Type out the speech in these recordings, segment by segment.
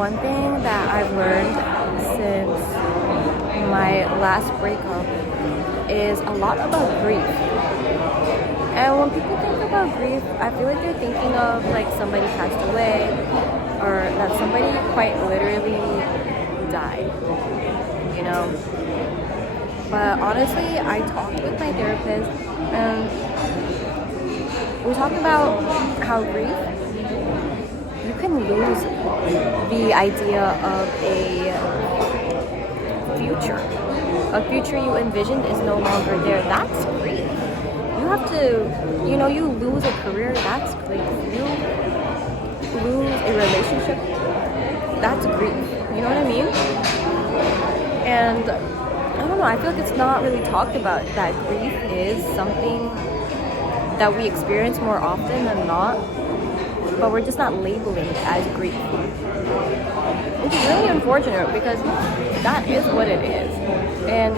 one thing that I've learned since my last breakup is a lot about grief. And when people think about grief, I feel like they're thinking of like somebody passed away or that somebody quite literally died, you know? But honestly, I talked with my therapist and we talked about how grief, you can lose the idea of a future. A future you envisioned is no longer there. That's grief. You have to, you lose a career, that's grief. You lose a relationship, that's grief. You know what I mean? And I don't know, I feel like it's not really talked about that grief is something that we experience more often than not, but we're just not labeling it as grief. Which is really unfortunate because that is what it is. And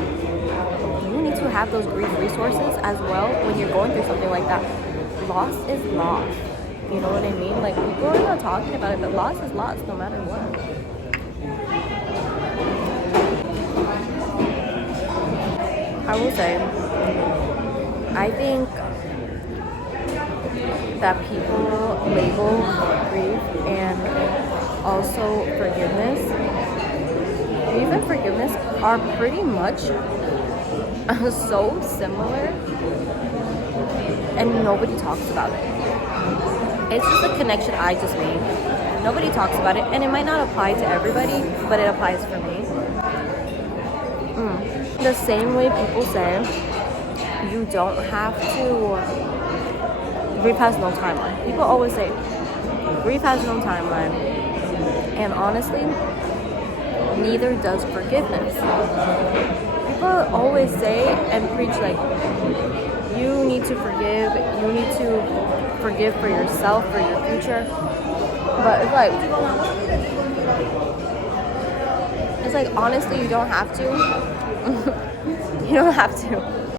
you need to have those grief resources as well when you're going through something like that. Loss is loss. You know what I mean? Like, people are not talking about it, but loss is loss no matter what. I will say, I think that people label grief and also forgiveness. Grief and forgiveness are pretty much so similar, and nobody talks about it. It's just a connection I just made. Nobody talks about it, and it might not apply to everybody, but it applies for me. The same way people say you don't have to, grief has no timeline. People always say grief has no timeline, and honestly, neither does forgiveness. People always say and preach like, you need to forgive, you need to forgive for yourself, for your future. But it's like honestly, you don't have to. You don't have to.